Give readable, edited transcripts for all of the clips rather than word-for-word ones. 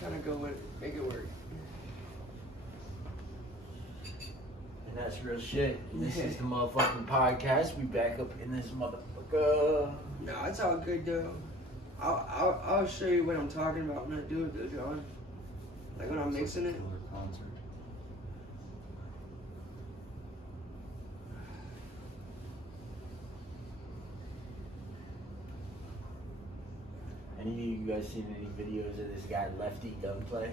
kind of go with it, make it work. And that's real shit. This is the motherfucking podcast. We back up in this motherfucker. No, it's all good though. I'll show you what I'm talking about when I do it though, John. Like when I'm mixing it. Concert. Any of you guys seen any videos of this guy Lefty Gunplay?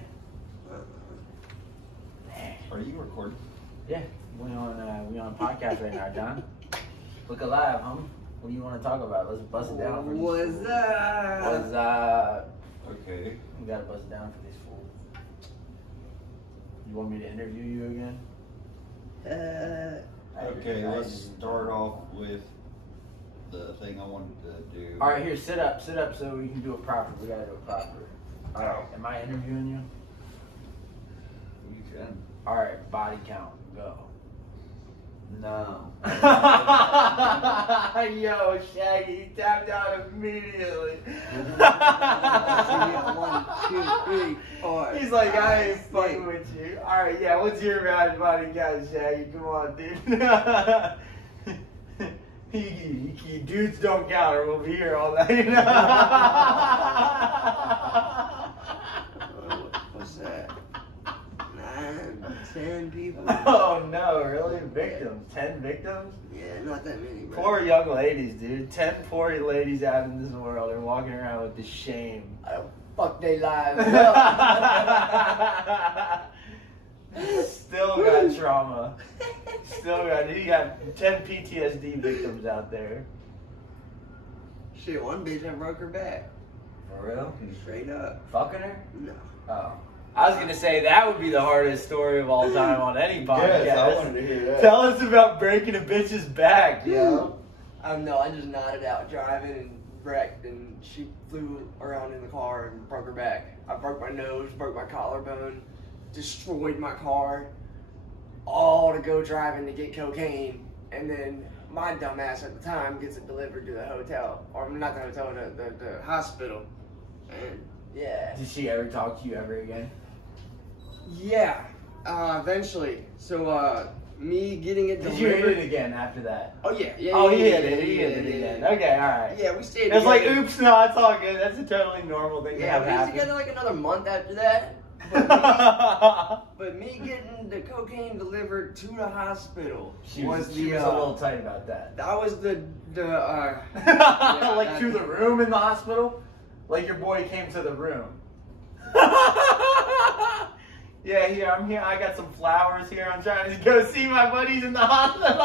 Are you recording? Yeah, we on a podcast right now, John. Look alive, homie. What do you want to talk about? Let's bust it down for this What's fool. up? What's up? Okay. We gotta bust it down for this fool. You want me to interview you again? Okay, let's start off with the thing I wanted to do. All right, here, sit up so we can do it proper. We gotta do it proper. All right, am I interviewing you? You can. All right, body count, go. No. Yo, Shaggy, you tapped out immediately. 1, 2, 3, 4. He's like, I ain't fucking with you. All right, yeah, what's your body count, Shaggy? Come on, dude. Dudes don't count, or we'll be here all night. What's that? 9, 10 people? Oh no, really? Victims? 10 victims? Yeah, not that many, bro. Poor young ladies, dude. 10 poor ladies out in this world are walking around with the shame. I don't fuck they lives Still got trauma. You got 10 PTSD victims out there. Shit, one bitch I broke her back. For real? Straight up. Fucking her? No. Oh. I was gonna say that would be the hardest story of all time on any podcast. Yes, I wanted to hear that. Tell us about breaking a bitch's back, yo. No, I just nodded out driving and wrecked, and she flew around in the car and broke her back. I broke my nose, broke my collarbone, destroyed my car, all to go driving to get cocaine, and then my dumbass at the time gets it delivered to the hotel, or not the hotel, the hospital, and yeah. Did she ever talk to you ever again? Yeah, eventually. So, me getting it Did delivered. you hit it again after that? Oh, yeah. Oh, he hit it again. Okay, alright. Yeah, we stayed It's together. like, oops, no, it's all good. That's a totally normal thing to Yeah, have we was happen. together like another month after that. But me getting the cocaine delivered to the hospital She was a little tight about that. That was the like to the room in the hospital? Like your boy came to the room. Yeah, here, I'm here. I got some flowers here. I'm trying to go see my buddies in the hospital.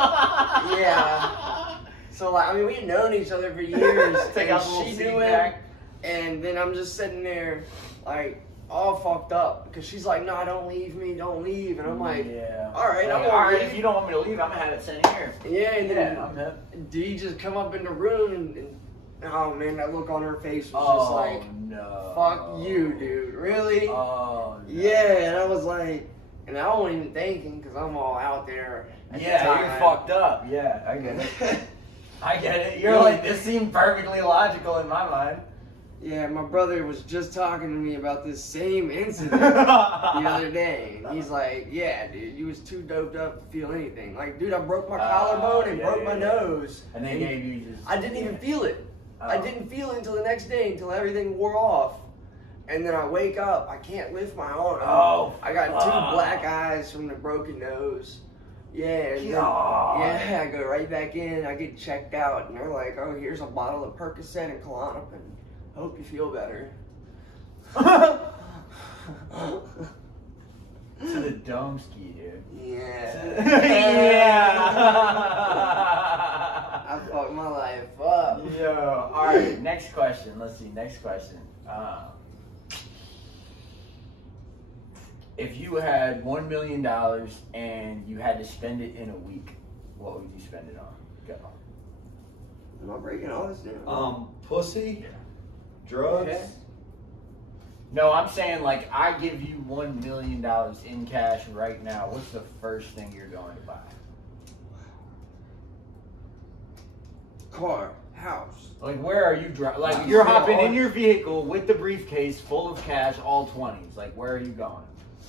Yeah. So, like, I mean, we had known each other for years. Take and out the little she seat knew back. it. And then I'm just sitting there, like, all fucked up. Because she's like, no, don't leave me, don't leave. And I'm like, yeah. all right, I'm all gonna right, leave. if you don't want me to leave, I'm going to have it sent here. Yeah, and then I'm hip. D just come up in the room and oh man, that look on her face was just like, no. fuck you, dude. Really? Oh, no. Yeah, and I was like, and I wasn't even thinking because I'm all out there. At the Yeah, time. you're fucked up. Yeah, I get it. I get it. You're like, this seemed perfectly logical in my mind. Yeah, my brother was just talking to me about this same incident the other day. And he's like, yeah, dude, you was too doped up to feel anything. Like, dude, I broke my collarbone and broke my nose. And they gave you just... I didn't even feel it. I didn't feel it until the next day, until everything wore off. And then I wake up, I can't lift my arm. Oh, I got 2 black eyes from the broken nose. Yeah, and then, yeah, I go right back in, I get checked out, and they're like, oh, here's a bottle of Percocet and Klonopin. Hope you feel better. To the dome ski, dude. Yeah. Yeah. I fucked my life up. Yo, alright, next question. Let's see, next question. If you had $1 million and you had to spend it in a week, what would you spend it on? Go. Am I breaking all this down? Pussy, drugs. Okay. No, I'm saying like I give you $1 million in cash right now. What's the first thing you're going to buy? Car. House. Like, where are you driving? Like, you're hopping in your vehicle with the briefcase full of cash, all 20s. Like, where are you going?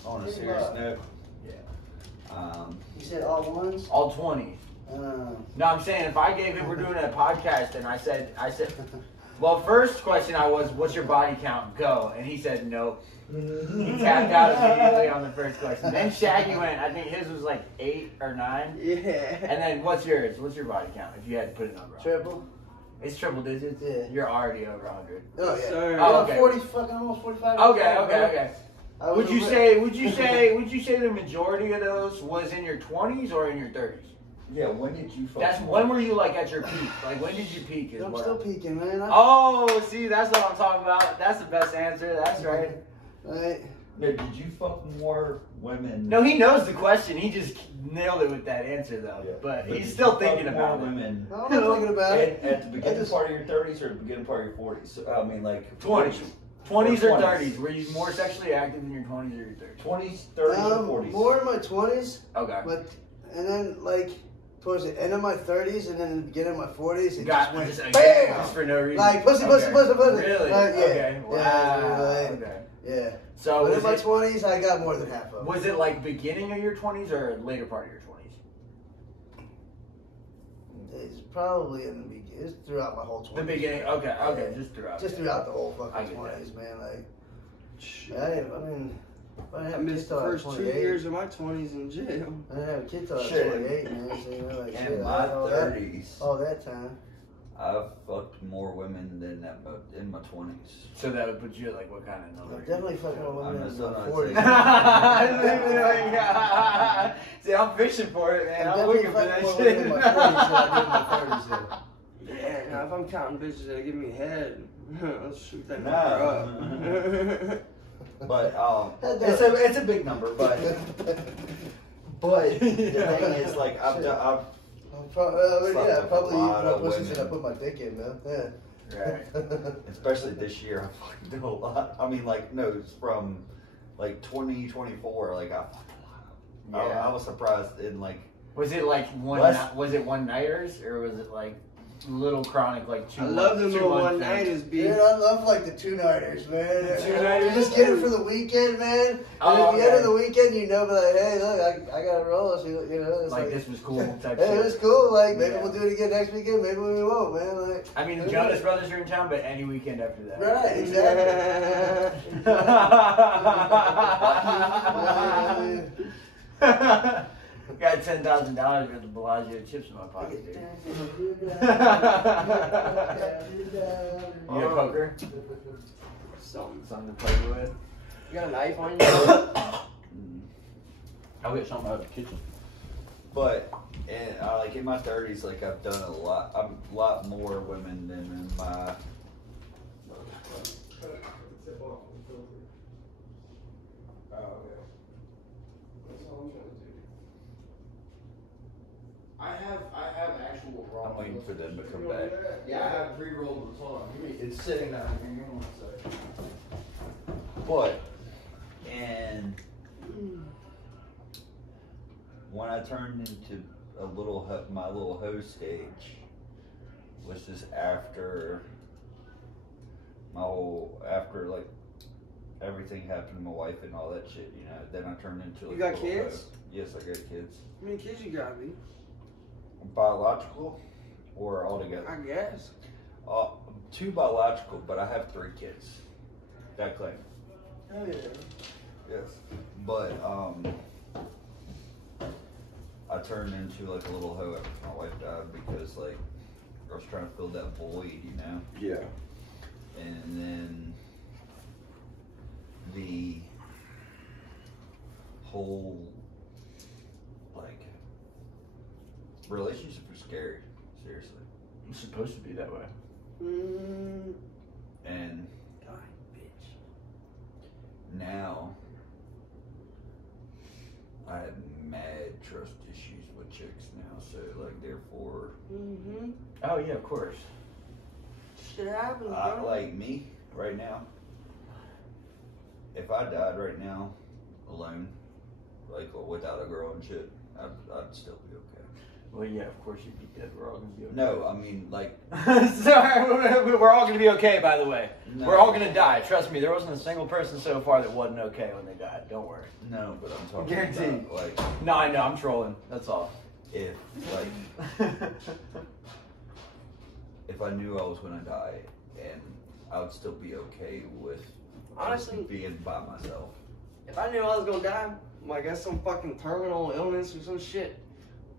On a serious note. Yeah. You said all ones? All 20s. No, I'm saying if I gave him, we're doing a podcast, and I said, well, first question was, what's your body count? Go. And he said, nope. He tapped out immediately on the first question. Then Shaggy went, I think his was like 8 or 9. Yeah. And then what's yours? What's your body count if you had to put a number on? Triple? It's triple digits? Yeah. You're already over 100. Oh, yeah. Sir. Oh, okay. 40, fucking almost 45. Okay. Would you say the majority of those was in your 20s or in your 30s? Yeah, when did you When were you like at your peak? Like when did you peak? I'm still peaking, man. Oh, see, that's what I'm talking about. That's the best answer. That's right. Right. No, did you fuck more women? No, he knows the question. He just nailed it with that answer, though. Yeah. But Did he's you still fuck thinking more about it. women I'm not thinking about it. at the beginning part of your 30s or the beginning part of your 40s? So, I mean, like 20s. 20s or 20s. 30s? Were you more sexually active in your 20s or your 30s? 20s, 30s, or 40s? More in my 20s. Okay. And then, like, towards the end of my 30s and then the beginning of my 40s, it Got just went just, BAM! just for no reason. Like, pussy. Really? Like, yeah. Okay. Wow. Yeah, Okay. Yeah. So But in my was 20s, I got more than half of them. it like beginning of your 20s or later part of your 20s? It's probably in the beginning. It's throughout my whole 20s. The beginning. Okay. Just throughout. Just throughout the whole I fucking get that. 20s, man. Like, Shit. I mean, I I didn't have a kid missed till the I was first 2 28. years of my 20s in jail. I didn't have a kid till I was Shit. 28, man. So, you know, like, shit, In my all 30s, all that time. I've fucked more women than that in my 20s. So that would put you at like what kind of I'm number? definitely fucking with I'm women in still my not 40s. saying- See, I'm fishing for it, man. I'm definitely looking for that fucking more shit. women in my 40s than I did in my 30s, though. Yeah, now if I'm counting bitches that give me head, let's shoot that Nah. number up. But it's a big number, but the thing is, like, I've Probably, Slept yeah, with probably a lot more of pussies than I women. put my dick in, man. Yeah. Right. especially this year, I fucking do a lot. I mean, like, no, it's from like 2024. Like, I fucked a lot. Yeah. I was surprised in like. Was it like was it one nighters or was it like little chronic like 2 I love them little 2 one things? nighters, B. Dude, I love like the 2-nighters, man. The 2-nighters? You just get it for the weekend, man. And Oh, at the end okay. of the weekend, you know, be like, hey, look, I got to roll. So, you know, it's Like this was cool type Hey, it shit. was cool. Like, maybe Yeah. we'll do it again next weekend. Maybe we won't, man. Like, I mean, the Jonas Brothers are in town, but any weekend after that. right, exactly. Got $10,000 worth of Bellagio chips in my pocket, dude. You got poker? Something to play with? You got a knife on you? I'll get something out of the kitchen. But like in my 30s, like I've done a lot more women than in my. I have actual raw. I'm waiting for them to come back. Yeah, I have pre-rolled ones. Hold on, it's sitting down here. Give me 1 second. But and when I turned into my little hoe stage was just after after like everything happened to my wife and all that shit, you know. Then I turned into like You got a little kids? hoe. Yes, I got kids. How many kids you got, B? Biological or all together? I guess. 2 biological, but I have 3 kids. That claim. Oh yeah. Yes. But I turned into like a little hoe after my wife died because like I was trying to fill that void, you know? Yeah. And then the whole like relationship was scary, seriously. It's supposed to be that way. And Die, bitch. now I have mad trust issues with chicks now, so like therefore Oh yeah, of course. Shit happens, bro. like me right now, if I died right now alone, like without a girl and shit, I'd still be okay. Well, yeah, of course you'd be dead. We're all gonna be okay. No, I mean, like... Sorry, we're all gonna be okay, by the way. No. We're all gonna die. Trust me, there wasn't a single person so far that wasn't okay when they died. Don't worry. No, but I'm talking Guaranteed. about, like... No, I know, I'm trolling. That's all. If, like... if I knew I was gonna die, and I would still be okay with... Honestly... being by myself. If I knew I was gonna die, like that's some fucking terminal illness or some shit,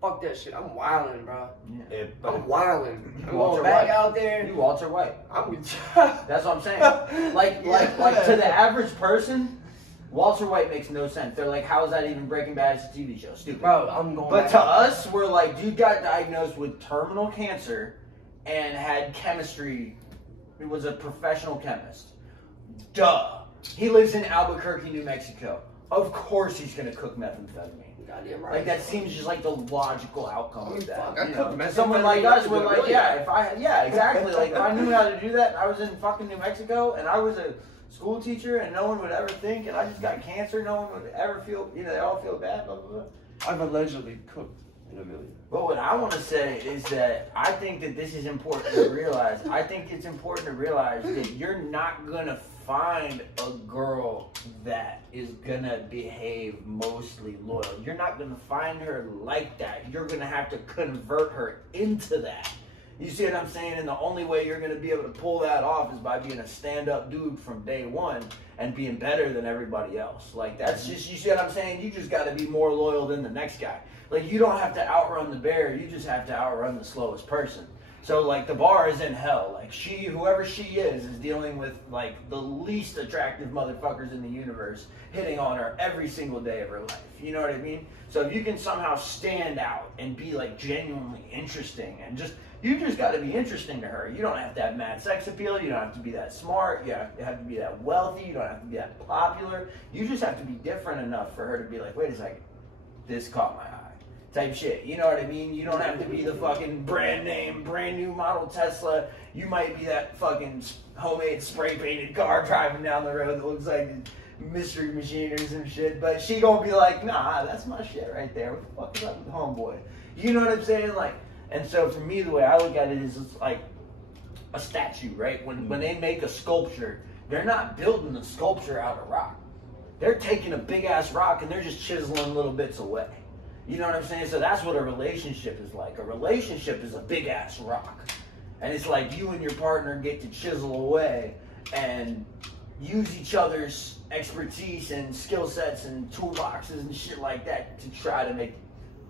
fuck that shit. I'm wildin', bro. Yeah. I'm wildin'. I'm Walter going back White. out there. You Walter White. I'm That's what I'm saying. Like to the average person, Walter White makes no sense. They're like, how is that even Breaking Bad? It's a TV show. Stupid. Bro, I'm going But back to out there. us, we're like, dude got diagnosed with terminal cancer and had chemistry. He was a professional chemist. Duh. He lives in Albuquerque, New Mexico. Of course he's gonna cook methamphetamine. Goddamn right. Like that seems just like the logical outcome of that. Fuck, I You cook know? methamphetamine Someone like us, we're like, really yeah, bad. exactly. Like if I knew how to do that, I was in fucking New Mexico and I was a school teacher and no one would ever think, and I just got cancer, no one would ever feel, they all feel bad, blah, blah, blah. I've allegedly cooked in a million. But what I want to say is that I think that this is important to realize. I think it's important to realize that you're not going to find a girl that is going to behave mostly loyal. You're not going to find her like that. You're going to have to convert her into that. You see what I'm saying? And the only way you're going to be able to pull that off is by being a stand-up dude from day one and being better than everybody else. Like, that's just, you see what I'm saying? You just got to be more loyal than the next guy. Like, you don't have to outrun the bear. You just have to outrun the slowest person. So, like, the bar is in hell. Like, whoever she is dealing with, like, the least attractive motherfuckers in the universe hitting on her every single day of her life. You know what I mean? So if you can somehow stand out and be, like, genuinely interesting and you just got to be interesting to her. You don't have to have mad sex appeal. You don't have to be that smart. You have to be that wealthy. You don't have to be that popular. You just have to be different enough for her to be like, wait a second, this caught my eye. Type shit, you know what I mean? You don't have to be the fucking brand new model Tesla. You might be that fucking homemade spray painted car driving down the road that looks like Mystery Machine or some shit. But she gonna be like, nah, that's my shit right there. What the fuck is up with homeboy? You know what I'm saying? Like, and so for me, the way I look at it is it's like a statue, right? When they make a sculpture, they're not building the sculpture out of rock. They're taking a big ass rock and they're just chiseling little bits away. You know what I'm saying? So that's what a relationship is like. A relationship is a big ass rock. And it's like you and your partner get to chisel away and use each other's expertise and skill sets and toolboxes and shit like that to try to make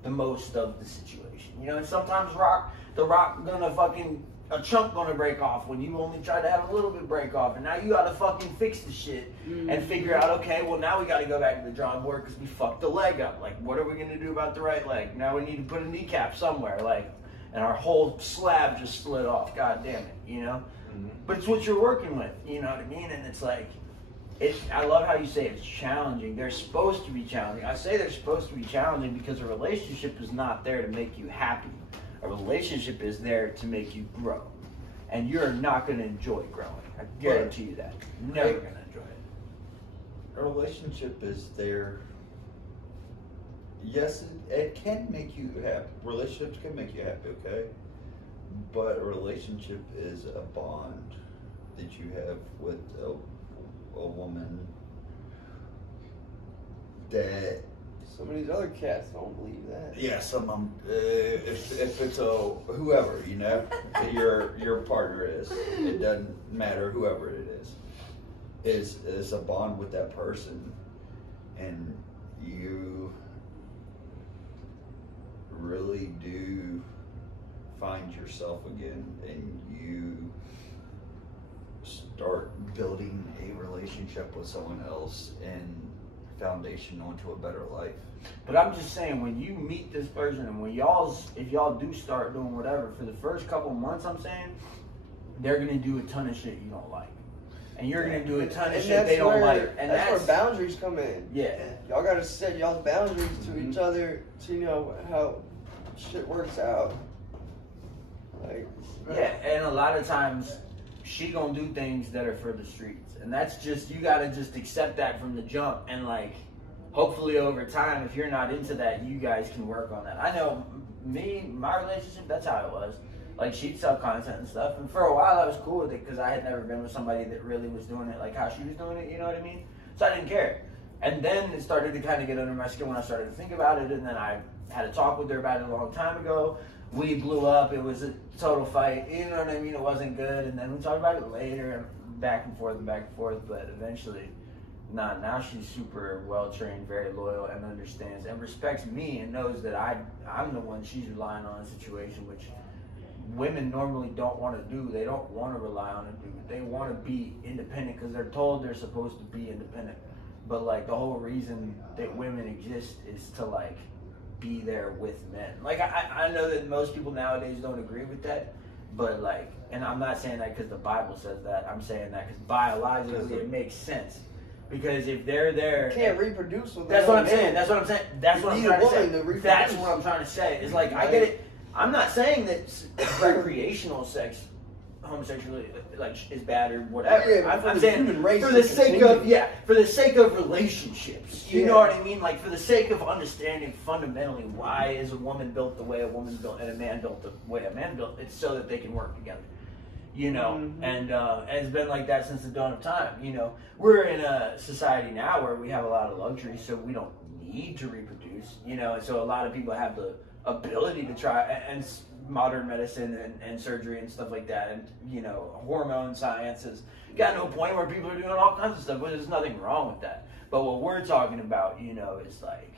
the most of the situation. You know, and sometimes the rock gonna fucking, a chunk gonna break off when you only try to have a little bit break off, and now you gotta fucking fix the shit and figure out, okay, well now we gotta go back to the drawing board because we fucked the leg up. Like, what are we gonna do about the right leg? Now we need to put a kneecap somewhere, like, and our whole slab just slid off. God damn it, you know? But it's what you're working with, you know what I mean? And it's like, I love how you say it's challenging. They're supposed to be challenging. I say they're supposed to be challenging because a relationship is not there to make you happy. A relationship is there to make you grow. And you're not going to enjoy growing. I guarantee you that. You're never going to enjoy it. A relationship is there. Yes, it can make you happy. Relationships can make you happy, okay? But a relationship is a bond that you have with a woman that... Some of these other cats don't believe that. Yeah, if it's whoever, you know, your partner is, it doesn't matter whoever it is a bond with that person, and you really do find yourself again, and you start building a relationship with someone else and foundation onto a better life. But I'm just saying, when you meet this person and if y'all do start doing whatever, for the first couple months, I'm saying, they're going to do a ton of shit you don't like. And you're going to do a ton of shit they don't like. And that's where boundaries come in. Yeah. Y'all got to set y'all's boundaries to each other to know how shit works out. Like, yeah, and a lot of times, she gonna do things that are for the streets. And that's just, you gotta just accept that from the jump. And like, hopefully over time, if you're not into that, you guys can work on that. I know me, my relationship, that's how it was. Like, she'd sell content and stuff, and for a while I was cool with it because I had never been with somebody that really was doing it like how she was doing it, you know what I mean? So I didn't care. And then it started to kind of get under my skin when I started to think about it, and then I had a talk with her about it a long time ago. We blew up. It was a total fight. You know what I mean? It wasn't good. And then we talked about it later, and back and forth. But eventually, now she's super well-trained, very loyal, and understands and respects me and knows that I'm the one she's relying on in a situation, which women normally don't want to do. They don't want to rely on a dude. They want to be independent because they're told they're supposed to be independent. But, like, the whole reason that women exist is to, like, be there with men. Like, I know that most people nowadays don't agree with that, but, like, and I'm not saying that because the Bible says that. I'm saying that because biologically it makes sense. Because if they're there... You can't reproduce with That's what I'm saying. That's what I'm saying. That's what I'm trying to say. That's what I'm trying to say. It's like, I get it. I'm not saying that recreational sex, homosexuality, like, is bad or whatever. Yeah, I'm saying for the sake of relationships. You know what I mean? Like, for the sake of understanding fundamentally why is a woman built the way a woman built and a man built the way a man built. It's so that they can work together. You know, and it's been like that since the dawn of time. You know, we're in a society now where we have a lot of luxury, so we don't need to reproduce. You know, and so a lot of people have the ability to try, and modern medicine and surgery and stuff like that, and, you know, hormone science has gotten to a point where people are doing all kinds of stuff, but there's nothing wrong with that. But what we're talking about, you know, is like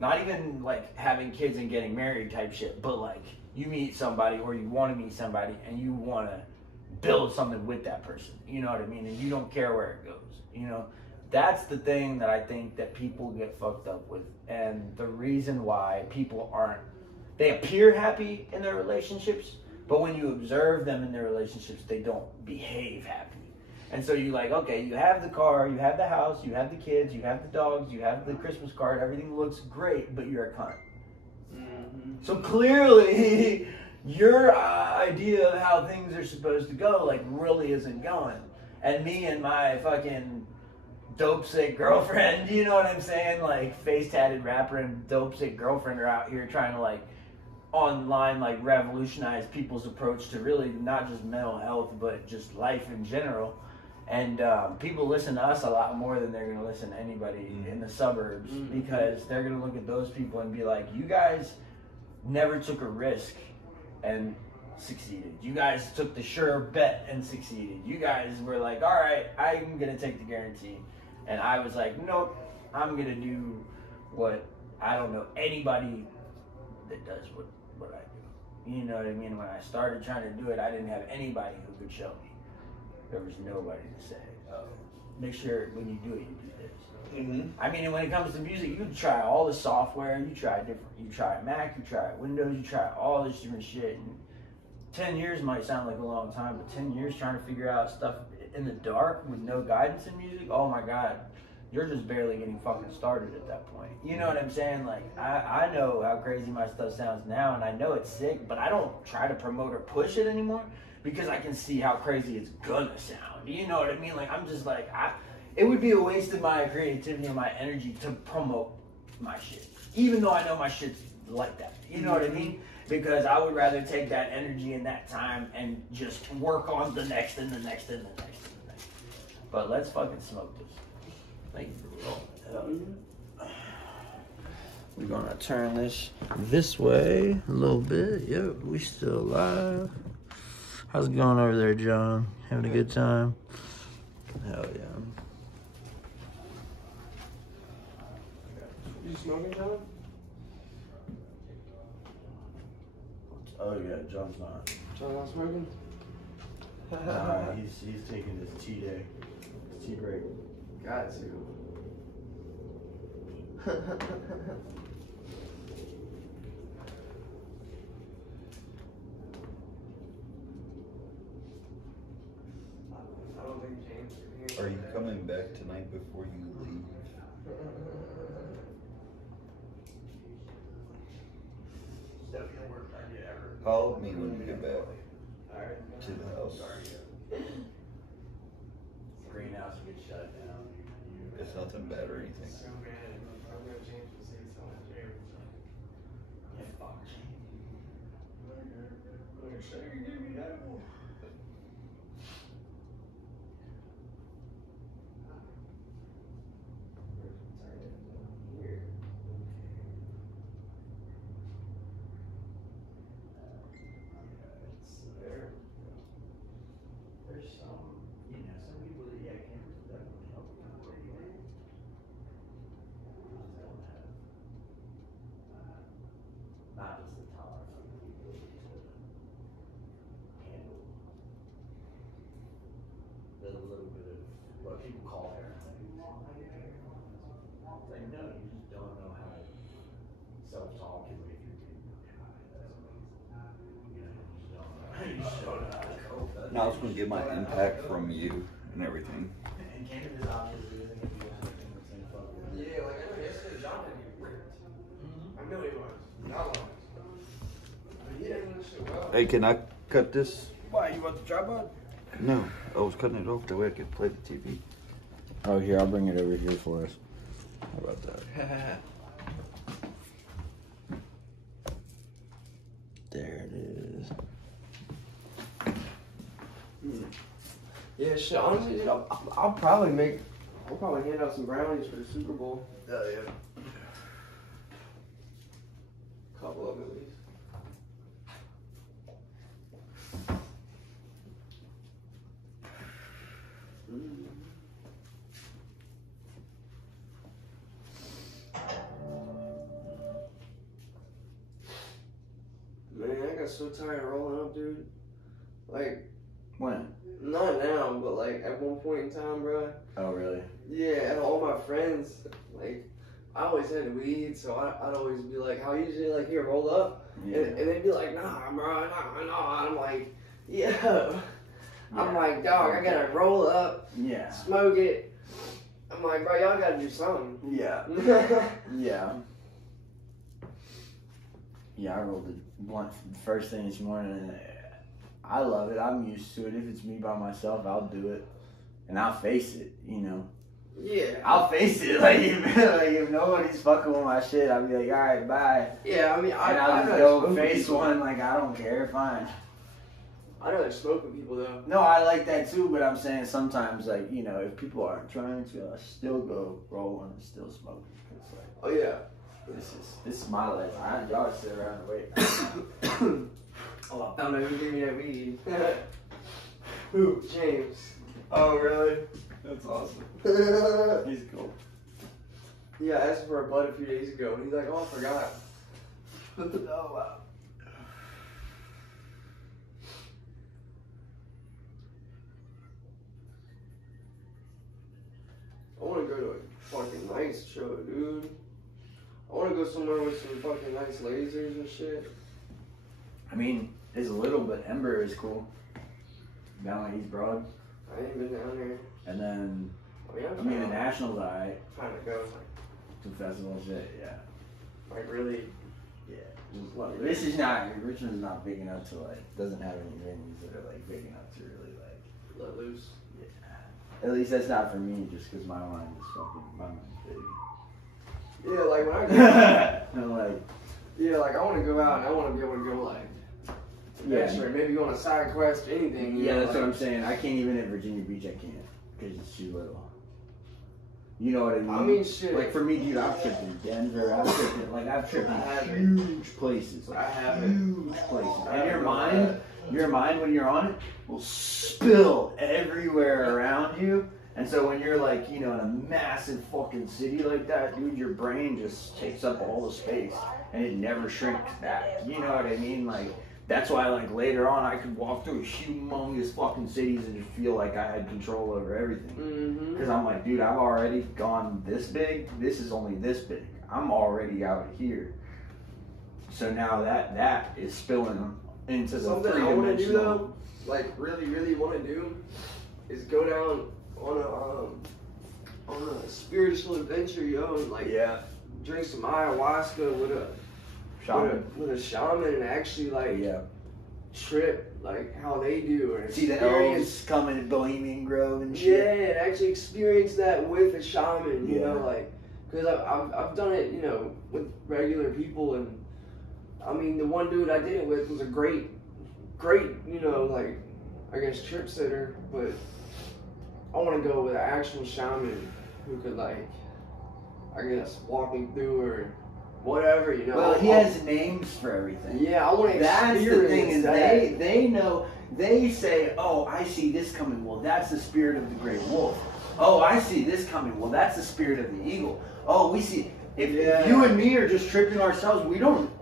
not even like having kids and getting married type shit, but like you meet somebody or you want to meet somebody and you want to build something with that person, you know what I mean, and you don't care where it goes, you know. That's the thing that I think that people get fucked up with, and the reason why people aren't, they appear happy in their relationships, but when you observe them in their relationships, they don't behave happy. And so you like, okay, you have the car, you have the house, you have the kids, you have the dogs, you have the Christmas card, everything looks great, but you're a cunt. So clearly, your idea of how things are supposed to go, like, really isn't going. And me and my fucking dope sick girlfriend, you know what I'm saying? Like, face tatted rapper and dope sick girlfriend are out here trying to, like, online, like, revolutionize people's approach to really not just mental health, but just life in general. And people listen to us a lot more than they're going to listen to anybody in the suburbs, because they're going to look at those people and be like, you guys never took a risk and succeeded. You guys took the sure bet and succeeded. You guys were like, all right, I'm going to take the guarantee. And I was like, nope, I'm going to do what I don't know anybody that does what I do. You know what I mean? When I started trying to do it, I didn't have anybody who could show me. There was nobody to say, oh, make sure when you do it, you do this. I mean, and when it comes to music, you try all the software, you try Mac, you try Windows, you try all this different shit. And 10 years might sound like a long time, but 10 years trying to figure out stuff in the dark with no guidance in music, oh my God, you're just barely getting fucking started at that point. You know what I'm saying? Like, I know how crazy my stuff sounds now, and I know it's sick, but I don't try to promote or push it anymore because I can see how crazy it's gonna sound. You know what I mean? Like, I'm just like, it would be a waste of my creativity and my energy to promote my shit, even though I know my shit's like that. You know what I mean? Because I would rather take that energy and that time and just work on the next and the next and the next and the next. But let's fucking smoke this. Thank you for rolling it up. We're gonna turn this way a little bit. Yep, we still alive. How's it going over there, John? Having a good time? Hell yeah. You smoking, John? Oh yeah, John's not. John not smoking? He's taking his tea day. His tea break. Got to. I don't think James can hear. Are you coming back tonight before you leave? Call me when you get back to the house. Greenhouse will get shut down. It's nothing bad or anything. So bad. I'm gonna change the seats on that chair. Yeah, fuck. There's some, some people that, cameras will definitely help you out anyway. Just don't have, not just the tolerance, but the ability to handle the little bit of what people call paranoia. It's like, no, you just don't know how to self-talk your way through being high. That's amazing. You just don't know. You just don't know how to cope. No, I was going to get my impact from you and everything. And Canada's obviously isn't going to be 100% fucking. Yeah, like I know yesterday John didn't get ripped. I know he was. Not long. But he didn't do shit well. Hey, can I cut this? Why, you want the tripod? No, I was cutting it off the way I could play the TV. Oh, here, I'll bring it over here for us. How about that? There it is. Yeah, shit, honestly, dude, I'll probably hand out some brownies for the Super Bowl. Oh, yeah. Couple of them at least. Man, I got so tired of rolling up, dude. Like, When? not now, but like at one point in time, bro. Oh, really? Yeah, and all my friends, like, I always had weed, so I'd always be like, how usually, like, here, roll up? Yeah. And they'd be like, nah, bro, nah. I'm like, yo. I'm like, dog, I gotta roll up, Yeah. smoke it. I'm like, bro, y'all gotta do something. Yeah. Yeah. Yeah, I rolled a blunt first thing this morning, and I love it. I'm used to it. If it's me by myself, I'll do it, and I'll face it. Yeah. I'll face it. Like if nobody's fucking with my shit, I'll be like, all right, bye. Yeah, I mean, I'll just go face one. Like I don't care, fine. I'd rather smoke with people though. No, I like that too, but I'm saying sometimes, like, if people aren't trying to, I still go roll one and still smoke. Cause, like, Oh yeah. this is my life. Y'all sit around and wait. Oh, I found out who gave me that weed. Who? James. Oh, really? That's awesome. He's cool. Yeah, I asked for a bud a few days ago, and he's like, oh, I forgot. Oh, wow. I want to go to a fucking nice show, dude. I want to go somewhere with some fucking nice lasers and shit. I mean, it's a little, but Ember is cool. Down on East Broad. I ain't been down there. And then, I'm the National's alright. trying to go. Some festival shit, yeah. Like, really. Yeah. This is not, Richmond's not big enough to, like, doesn't have any venues that are, like, big enough to really, like, Let loose. yeah. At least that's not for me, just because my mind is fucking, my mind's big. Yeah, like, when I go I'm like, yeah, like, I want to go out and I want to be able to go, like, adventure, maybe go on a side quest, anything. Yeah, know, that's like, what I'm saying. I can't even at Virginia Beach, I can't. Because it's too little. You know what I mean? I mean, shit. Like, for me, dude, I've tripped in Denver, I've tripped in huge places. Like, I haven't. huge places. And your mind, when you're on it, will spill everywhere around you. And so when you're, like, in a massive fucking city like that, dude, your brain just takes up all the space. And it never shrinks back. You know what I mean? Like, that's why, like, later on, I could walk through humongous fucking cities and just feel like I had control over everything. Because I'm like, dude, I've already gone this big. This is only this big. I'm already out here. So now that is spilling into the Something I want to do, three-dimensional. though, like, really, really want to do, is go down on a spiritual adventure, yo, and, like, Yeah. drink some ayahuasca with a shaman and actually, like, Yeah. trip, like, how they do, or See the experience. elves coming to Bohemian Grove and Yeah, shit. and actually experience that with a shaman, you Yeah. know, like, because I've done it, with regular people, and I mean, the one dude I did it with was a great, you know, like, I guess trip sitter, but I want to go with an actual shaman who could, like, I guess, walk me through or whatever, you know. Well, he has names for everything. Yeah, I want to experience That's the thing is that. they know, they say, oh, I see this coming. Well, that's the spirit of the great wolf. Oh, I see this coming. Well, that's the spirit of the eagle. Oh, we see. If you and me are just tripping ourselves,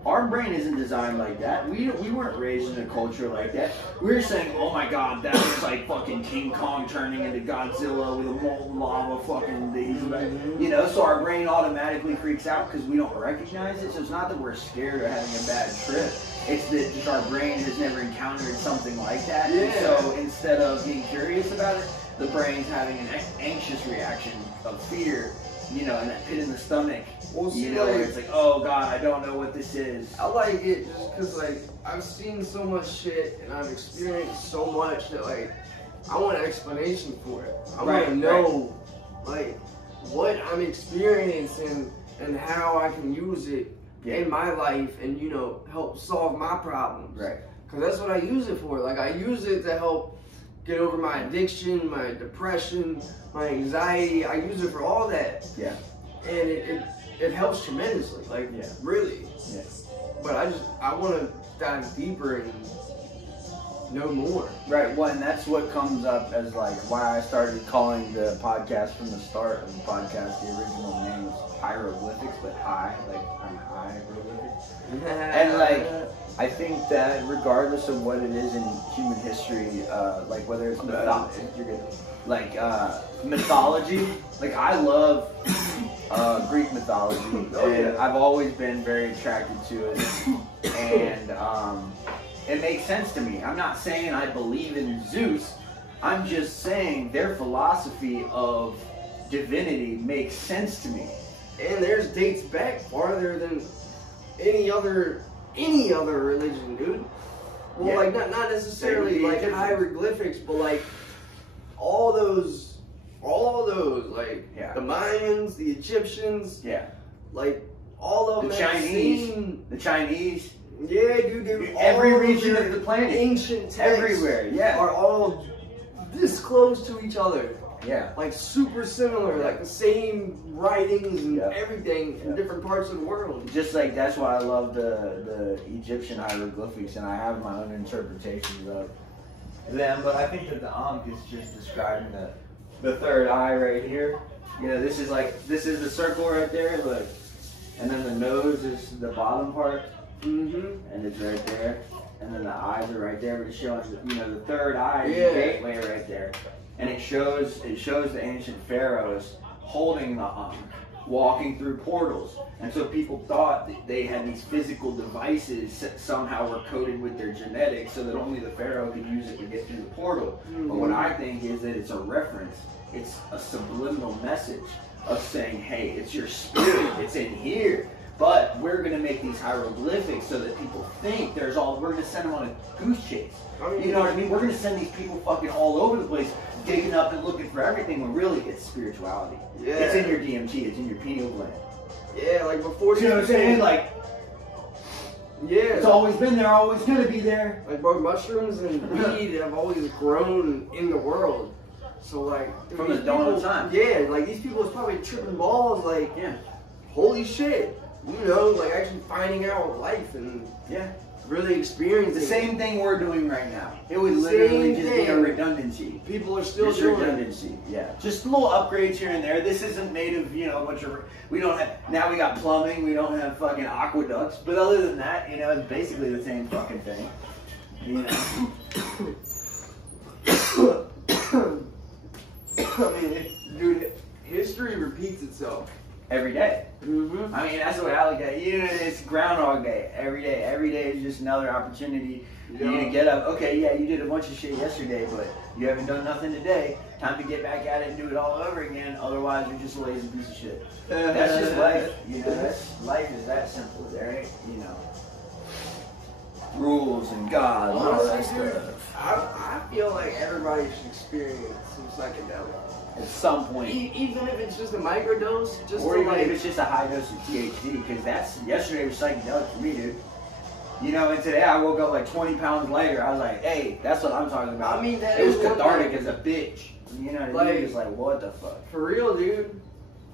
our brain isn't designed like that. We weren't raised in a culture like that. We're saying, oh my God, that looks like fucking King Kong turning into Godzilla with a molten lava fucking thing. You know, so our brain automatically freaks out because we don't recognize it. So it's not that we're scared or having a bad trip. It's that just our brain has never encountered something like that. Yeah. And so instead of being curious about it, the brain's having an anxious reaction of fear. You know, and that pit in the stomach. Well, see, you know, where it's like, oh God, I don't know what this is. I like it just because, like, I've seen so much shit and I've experienced so much that, like, I want an explanation for it. I want to know, like, what I'm experiencing and how I can use it in my life and, you know, help solve my problems. Right. Because that's what I use it for. Like, I use it to help get over my addiction, my depression, my anxiety. I use it for all that. Yeah. And it helps tremendously. Like, really. Yeah. But I want to dive deeper and know more. Right. Well, and that's what comes up as, like, why I started calling the podcast from the start of the podcast. The original name was Hieroglyphics, but I'm hieroglyphics. And, like, I think that regardless of what it is in human history, like whether it's mythology, like I love Greek mythology, and I've always been very attracted to it, and it makes sense to me. I'm not saying I believe in Zeus, I'm just saying their philosophy of divinity makes sense to me. And theirs dates back farther than any other religion, dude. Well, like not necessarily like hieroglyphics, but like all those, like the Mayans, the Egyptians, like all of them. The Chinese. Yeah, dude. Every region of the planet, ancient texts everywhere, are all this close to each other. Yeah. Like super similar, like the same writings and everything in different parts of the world. Just like that's why I love the Egyptian hieroglyphics, and I have my own interpretations of them. But I think that the Ankh is just describing the third eye right here. You know, this is the circle right there, look. And then the nose is the bottom part. And it's right there. And then the eyes are right there, but it's showing, you know, the third eye is the gateway right there. And it shows the ancient pharaohs holding the Ankh, walking through portals. And so people thought that they had these physical devices that somehow were coded with their genetics so that only the pharaoh could use it to get through the portal. But what I think is that it's a reference. It's a subliminal message of saying, hey, it's your spirit, it's in here. But we're going to make these hieroglyphics so that people think we're going to send them on a goose chase. You know what I mean? We're going to send these people fucking all over the place, digging up and looking for everything when really it's spirituality. Yeah. It's in your DMT, it's in your pineal gland. Yeah, like before. You know what I'm saying? Like, it's always been there, always going to be there. Like, bro, mushrooms and weed have always grown in the world. So, like, from the dawn of time. Yeah, like these people is probably tripping balls, like, holy shit. You know, like actually finding out life and really experiencing the same thing we're doing right now. It would literally just be a redundancy. People are still doing redundancy. Yeah, just little upgrades here and there. This isn't made of, you know, a bunch of. We don't have now. We got plumbing. We don't have fucking aqueducts. But other than that, you know, it's basically the same fucking thing. You know. I mean, dude, history repeats itself. Every day. I mean, that's the way I look at it. You know, it's Groundhog Day. Every day. Every day is just another opportunity for you to get up. Okay, yeah, you did a bunch of shit yesterday, but you haven't done nothing today. Time to get back at it and do it all over again. Otherwise, you're just a lazy piece of shit. That's just life. You know, life is that simple. There ain't, you know, rules and God and all that stuff. I feel like everybody should experience some psychedelic. At some point. Even if it's just a microdose, just or even like, if it's just a high dose of THC, because yesterday was psychedelic for me, dude. You know, and today I woke up like 20 pounds lighter. I was like, hey, that's what I'm talking about. I mean, that it was is one cathartic thing. as a bitch. You know what I Like- mean? It's like, what the fuck? For real, dude.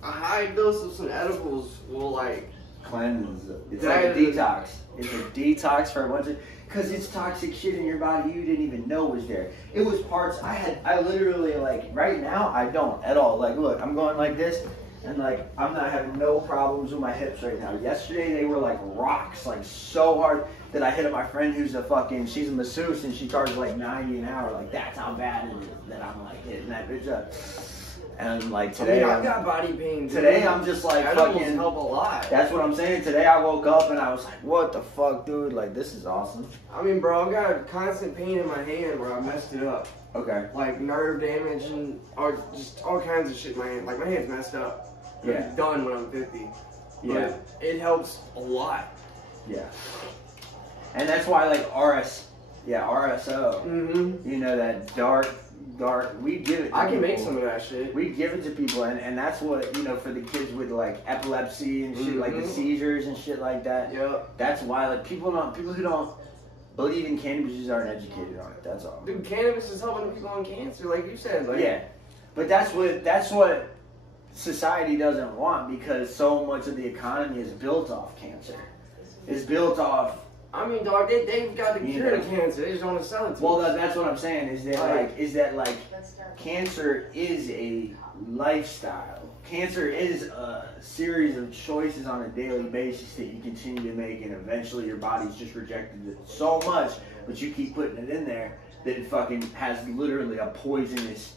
A high dose of some edibles will like Cleanse. It's That like a is- detox. It's a detox for a bunch of, because it's toxic shit in your body you didn't even know was there. It was parts I literally like, right now I don't at all. Like, look, I'm going like this, and like, I'm not having no problems with my hips right now. Yesterday they were like rocks, like so hard that I hit up my friend who's she's a masseuse, and she charges like 90 an hour. Like, that's how bad it is that I'm like hitting that bitch up. And like today, I mean, I've got body pain. today I'm just like edibles fucking. help a lot. That's what I'm saying. Today I woke up and I was like, what the fuck, dude? Like, this is awesome. I mean, bro, I've got constant pain in my hand where I messed it up. Okay. Like nerve damage and or just all kinds of shit in my hand. Like my hand's messed up. Yeah. It's done when I'm 50. Yeah. But it helps a lot. Yeah. And that's why, like, RSO, Mm-hmm. you know, that dark, we give it to I can make people. some of that shit. We give it to people, and that's what, you know, for the kids with, like, epilepsy and shit, like the seizures and shit like that. Yep. That's why, like, people who don't believe in cannabis just aren't educated on it, that's all. Dude, cannabis is helping people on cancer, like you said. Like, Yeah. But that's what society doesn't want, because so much of the economy is built off cancer. It's built off. I mean, dog, they've got the You cure to know. cancer. They just don't want to sell it to Well, us. that's what I'm saying. Is that cancer is a lifestyle. Cancer is a series of choices on a daily basis that you continue to make, and eventually your body's just rejected it so much, but you keep putting it in there that it fucking has literally a poisonous.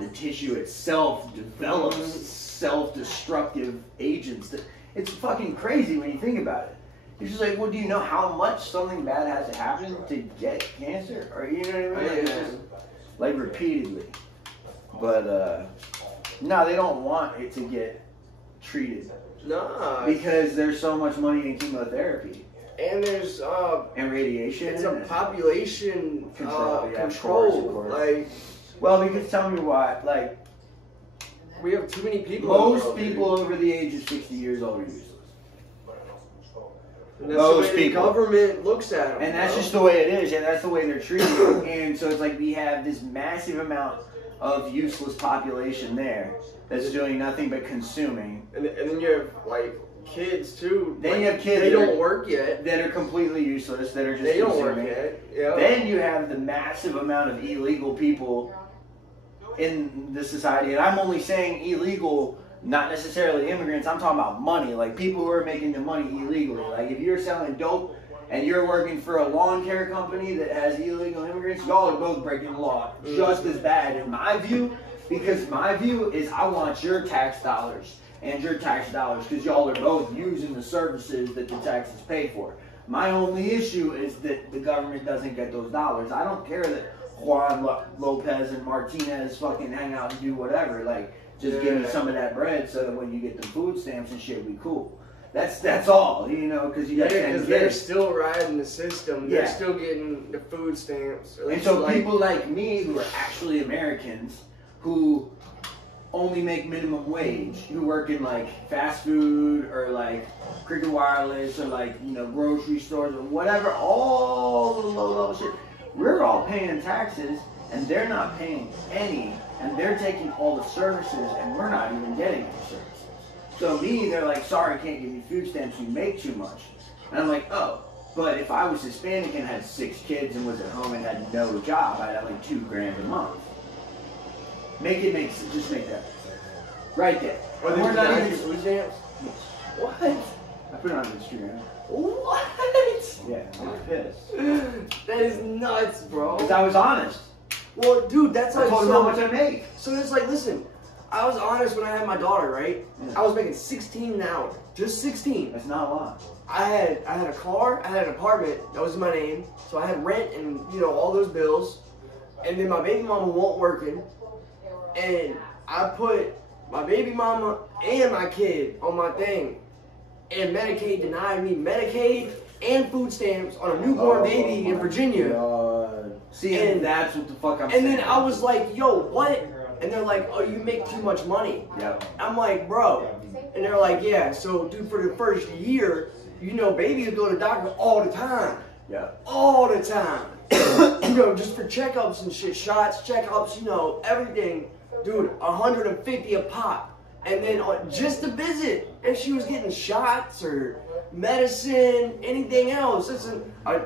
The tissue itself develops self-destructive agents. It's fucking crazy when you think about it. It's just like, well, do you know how much something bad has to happen to get cancer? Or, you know what I mean? Like, it's just, like, repeatedly. But, no, they don't want it to get treated. Nah. Because there's so much money in chemotherapy. And there's And radiation. it's a population Control, yeah, of control. course, of course. Like, Well, because tell me why, like, we have too many people. in the most world, people dude. over the age of 60 years old are useless. And that's most the way people. the government looks at them. And that's bro. just the way it is, and that's the way they're treated. And so it's like we have this massive amount of useless population there that's doing nothing but consuming. And then you have like kids too. Then like, you have kids They that don't work yet. That are completely useless, that are just They don't consuming. work yet. Yeah. Then you have the massive amount of illegal people in the society, and I'm only saying illegal, not necessarily immigrants. I'm talking about money, like people who are making the money illegally. Like if you're selling dope and you're working for a lawn care company that has illegal immigrants, y'all are both breaking the law just as bad in my view, because my view is I want your tax dollars and your tax dollars, because y'all are both using the services that the taxes pay for. My only issue is that the government doesn't get those dollars. I don't care that Juan Lopez and Martinez fucking hang out and do whatever. Like, just give me some of that bread so that when you get the food stamps and shit, we cool. That's all, you know, because you got Because 10 they're kids. still riding the system. They're Yeah. still getting the food stamps. At And least, so like, people like me who are actually Americans, who only make minimum wage, who work in like fast food or like Cricket Wireless or like, you know, grocery stores or whatever, all the low level shit, we're all paying taxes and they're not paying any, and they're taking all the services and we're not even getting any services. So me, they're like, sorry, can't give you food stamps, you make too much. And I'm like, oh, but if I was Hispanic and had 6 kids and was at home and had no job, I'd have like $2,000 a month. Just make that. Right there. Are And they we're not not even, food stamps? What? I put it on Instagram. What? Yeah, I'm pissed. That is nuts, bro. Because I was honest. Well, dude, that's I like told him how much I make. So it's like, listen, I was honest when I had my daughter, right? Yeah. I was making 16 an hour, just 16. That's not a lot. I had a car, I had an apartment that was in my name, so I had rent and all those bills, and then my baby mama wasn't working, and I put my baby mama and my kid on my thing, and Medicaid denied me Medicaid and food stamps on a newborn baby in Virginia. See, And- that's what the fuck I'm saying. And then I was like, yo, what? And they're like, oh, you make too much money. Yep. I'm like, bro. And they're like, yeah, so dude, for the first year, you know, babies go to the doctor all the time. Yeah. All the time. You know, just for checkups and shit, shots, checkups, you know, everything. Dude, 150 a pop. And then just to visit, if she was getting shots or medicine, anything else,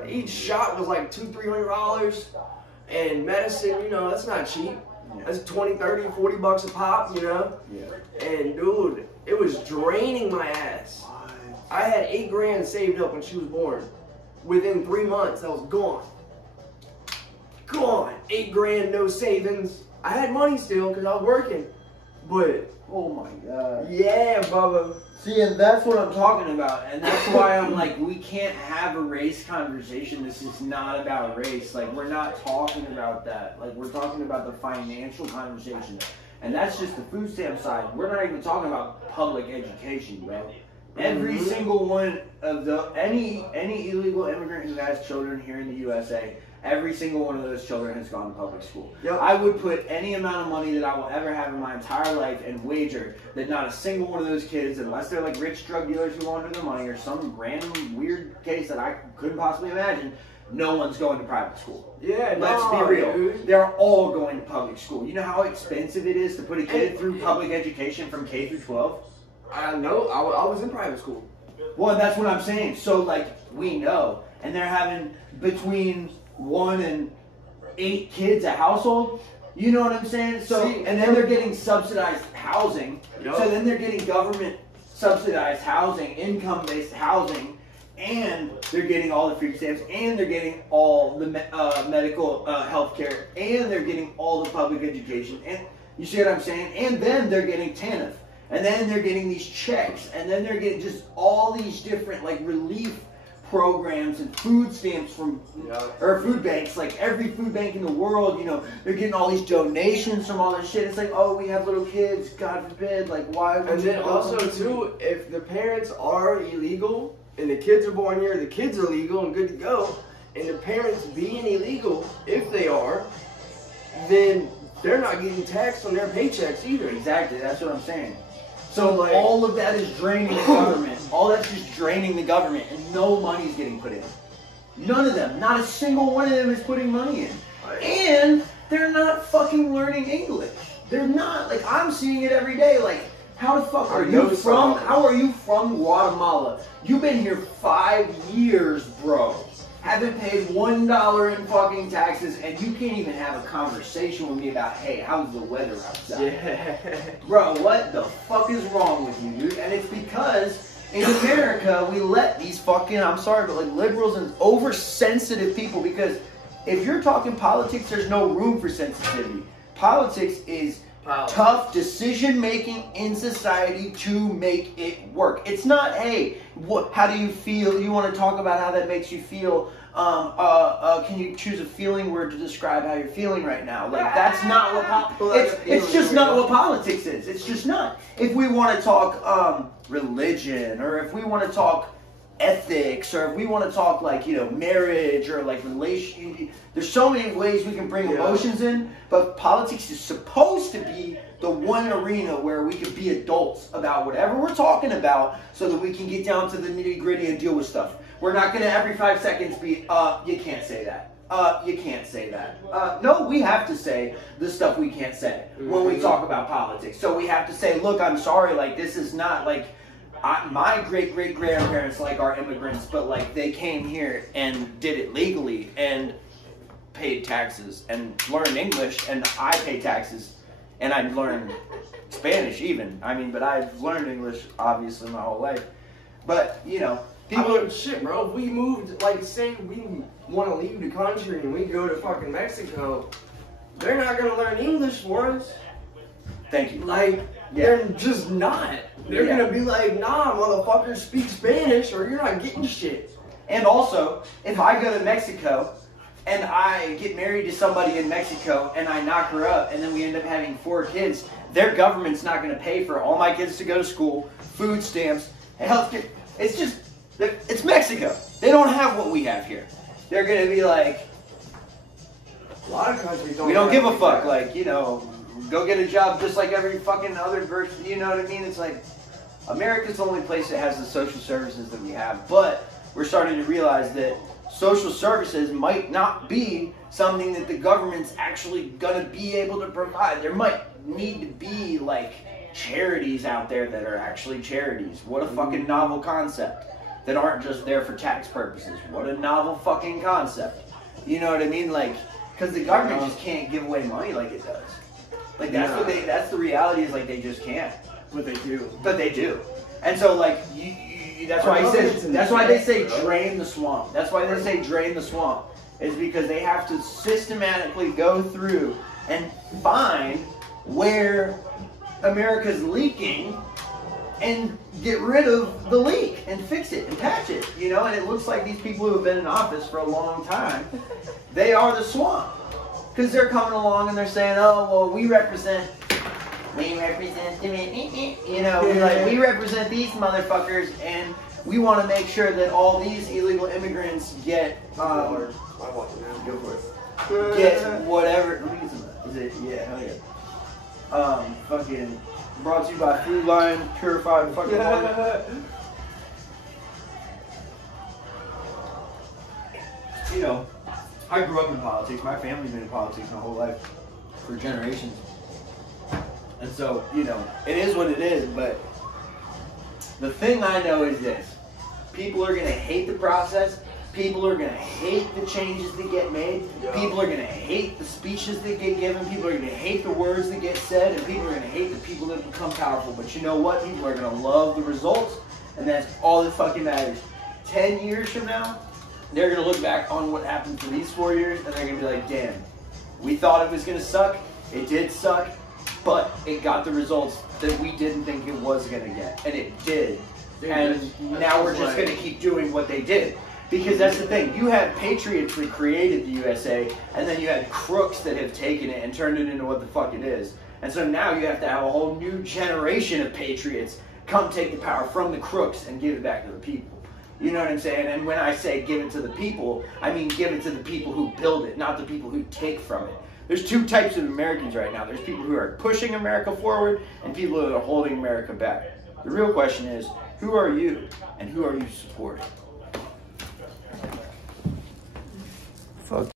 each shot was like $200-$300. And medicine, you know, that's not cheap. That's 20, 30, 40 bucks a pop, you know? Yeah. And dude, it was draining my ass. I had $8,000 saved up when she was born. Within 3 months, that was gone. Gone. $8,000, no savings. I had money still because I was working. But, oh my God. Yeah, Bubba. See, and that's what I'm talking about. And that's why I'm like, we can't have a race conversation. This is not about race. Like, we're not talking about that. Like, we're talking about the financial conversation. And that's just the food stamp side. We're not even talking about public education, bro. Every single one of any illegal immigrant who has children here in the USA, every single one of those children has gone to public school. Yep. I would put any amount of money that I will ever have in my entire life and wager that not a single one of those kids, unless they're like rich drug dealers who launder their money or some random weird case that I couldn't possibly imagine, no one's going to private school. Yeah, let's be real. Dude. They're all going to public school. You know how expensive it is to put a kid through public education from K through 12? I know. I was in private school. Well, and that's what I'm saying. So, like, we know. And they're having between 1 and 8 kids a household. You know what I'm saying? So, and then they're getting subsidized housing. Yep. So then they're getting government subsidized housing, income-based housing, and they're getting all the food stamps, and they're getting all the medical health care, and they're getting all the public education. And you see what I'm saying? And then they're getting TANF. And then they're getting these checks, and then they're getting just all these different like relief programs and food stamps from or food banks, like every food bank in the world. You know, they're getting all these donations from all this shit. It's like, oh, we have little kids, God forbid. Like, why? And then also too, if the parents are illegal and the kids are born here, the kids are legal and good to go, and the parents being illegal, if they are, then they're not getting taxed on their paychecks either. Exactly, that's what I'm saying. So like, all of that is draining the government. All that's just draining the government, and no money's getting put in. None of them. Not a single one of them is putting money in. And they're not fucking learning English. They're not. Like, I'm seeing it every day. Like, how the fuck are you from? How are you from Guatemala? You've been here 5 years, bro. Haven't paid $1 in fucking taxes, and you can't even have a conversation with me about, hey, how's the weather outside? Yeah. Bro, what the fuck is wrong with you, dude? And it's because in America, we let these fucking, I'm sorry, but like liberals and oversensitive people, because if you're talking politics, there's no room for sensitivity. Politics is tough decision making in society to make it work. It's not, hey, how do you feel? You want to talk about how that makes you feel? Can you choose a feeling word to describe how you're feeling right now? Like, that's not what it's just not what politics is. It's just not. If we want to talk religion, or if we want to talk ethics, or if we want to talk like, you know, marriage or like relation, there's so many ways we can bring emotions in, but politics is supposed to be the one arena where we can be adults about whatever we're talking about, so that we can get down to the nitty gritty and deal with stuff. We're not going to every 5 seconds be, you can't say that. You can't say that. No, we have to say the stuff we can't say when we talk about politics. So we have to say, look, I'm sorry, like, this is not like, my great-great-grandparents like are immigrants, but like they came here and did it legally and paid taxes and learned English, and I pay taxes and I learned Spanish even. I mean, but I've learned English obviously my whole life. But, you know, people shit, bro. If we moved, like, say we want to leave the country and we go to fucking Mexico, they're not gonna learn English for us. Thank you. Like, they're just not. They're gonna be like, nah, motherfucker, speak Spanish or you're not getting shit. And also, if I go to Mexico and I get married to somebody in Mexico and I knock her up and then we end up having 4 kids, their government's not gonna pay for all my kids to go to school, food stamps, healthcare. It's just, it's Mexico. They don't have what we have here. They're gonna be like, a lot of countries don't. We don't give a fuck. Like, you know, go get a job just like every fucking other person. You know what I mean? It's like, America's the only place that has the social services that we have, but we're starting to realize that social services might not be something that the government's actually gonna be able to provide. There might need to be like charities out there that are actually charities. What a fucking novel concept. That aren't just there for tax purposes. What a novel fucking concept. You know what I mean? Like, because the government just can't give away money like it does. Like, that's the reality, is like they just can't. But they do. But they do. And so, like, that's why they say drain the swamp. That's why they say drain the swamp. Is because they have to systematically go through and find where America's leaking and get rid of the leak and fix it and patch it, you know. And it looks like these people who have been in office for a long time, they are the swamp, because they're coming along and they're saying, oh well, we represent you know, we represent these motherfuckers, and we want to make sure that all these illegal immigrants get Go for it. get whatever. Let me get some. Is it? Yeah, hell yeah. Fucking brought to you by Food Line Purified fucking water. You know, I grew up in politics. My family's been in politics my whole life, for generations. And so, you know, it is what it is. But the thing I know is this: people are gonna hate the process. People are going to hate the changes that get made. Yeah. People are going to hate the speeches that get given. People are going to hate the words that get said. And people are going to hate the people that become powerful. But you know what? People are going to love the results. And that's all that fucking matters. 10 years from now, they're going to look back on what happened for these 4 years. And they're going to be like, damn, we thought it was going to suck. It did suck. But it got the results that we didn't think it was going to get. And it did. And now we're just going to keep doing what they did. Because that's the thing, you had patriots that created the USA, and then you had crooks that have taken it and turned it into what the fuck it is. And so now you have to have a whole new generation of patriots come take the power from the crooks and give it back to the people. You know what I'm saying? And when I say give it to the people, I mean give it to the people who build it, not the people who take from it. There's two types of Americans right now. There's people who are pushing America forward and people who are holding America back. The real question is, who are you and who are you supporting?